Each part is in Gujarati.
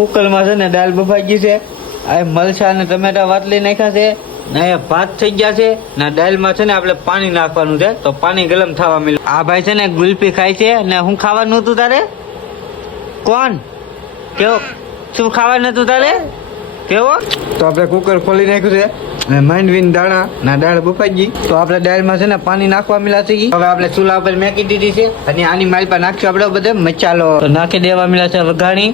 કુકરમાં છે ને દાળ બફાઈ ગઈ છે. આ મરચાં અને ટમેટા વાટલી નાખ્યા છે ને એ ભાત થઈ ગયા છે ને દાળમાં છે ને આપણે પાણી નાખવાનું છે તો પાણી ગરમ થવા મળ્યું. આ ભાઈ છે ને ગુલ્ફી ખાય છે ને હું ખાવાનું હતું તારે? કોણ કેવો શું ખાવાનું હતું તારે કેવો? તો આપણે કુકર ખોલી નાખ્યું છે અને માંડવીન દાણા ના દાળ બફાઈ ગઈ તો આપણે દાળમાં છે ને પાણી નાખવા મળ્યા છે. હવે આપણે ચૂલા ઉપર મેકી દીધી છે અને આની માલપા નાખશું આપણે બધે મસાલો નાખી દેવા મળ્યા છે વઘાણી.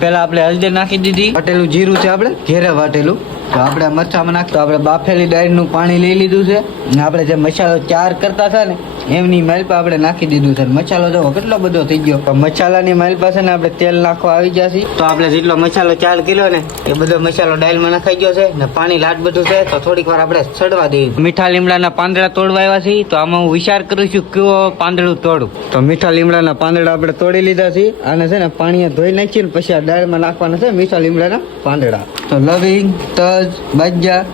પેલા આપણે હળદર નાખી દીધી, વાટેલું જીરું છે આપણે ઘેરે વાટેલું. તો આપણે મરચામાં નાખી તો આપણે બાફેલી દાળનું પાણી લઈ લીધું છે ને આપણે જે મસાલો ચાર કરતા હતા ને એમની માલપા આપણે નાખી દીધું છે. મસાલો જો કેટલો બધો થઈ ગયો. તો મસાલાની માલપા છે ને આપણે તેલ નાખવા આવી ગયા છીએ. તો આપણે જેટલો મસાલો ચાર કિલો ને એ બધો મસાલો દાળમાં નાખાઈ ગયો છે ને પાણી લાટ બધું છે તો થોડીક વાર આપણે સડવા દઈએ. મીઠા લીમડાના પાંદડા તોડવા આવ્યા છીએ તો આમાં હું વિચાર કરું છું કેવો પાંદડું તોડું. તો મીઠા લીમડાના પાંદડા આપણે તોડી લીધા છે. આને છે ને પાણીએ ધોઈ નાખીએ ને પછી આ દાળમાં નાખવાના છે મીઠા લીમડાના પાંદડા. તો લવિંગ, તજ, બાજ્યા,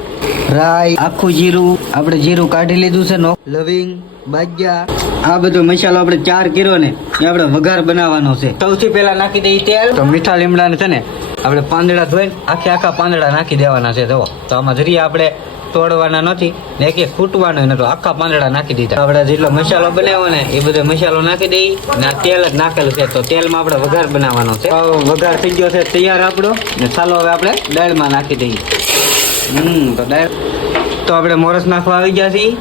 રાઈ, આખું જીરું આપણે જીરું કાઢી લીધું છે. લવિંગ, બાજ્યા આ બધો મસાલો આપણે ચાર કર્યો ને એ આપણે વઘાર બનાવવાનો છે. સૌથી પહેલા નાખી દઈએ તેલ. તો મીઠા લીમડા છે ને આપણે પાંદડા ધોઈને આખા પાંદડા નાખી દેવાના છે. જુઓ તો આમાં જરી આપણે તોડવાના નથી ને એક ફૂટવાનો નતો, આખા પાંદડા નાખી દીધા. આપણે જેટલો મસાલો બનાવ્યો ને એ બધો મસાલો નાખી દઈ ને તેલ જ નાખેલું છે તો તેલમાં આપણે વઘાર બનાવવાનો છે. વઘાર થઈ ગયો છે તૈયાર આપણો ને ચાલો હવે આપણે દાળમાં નાખી દઈએ. તો દાળ તો આપણે મોરસ નાખવા આવી ગયા છીએ.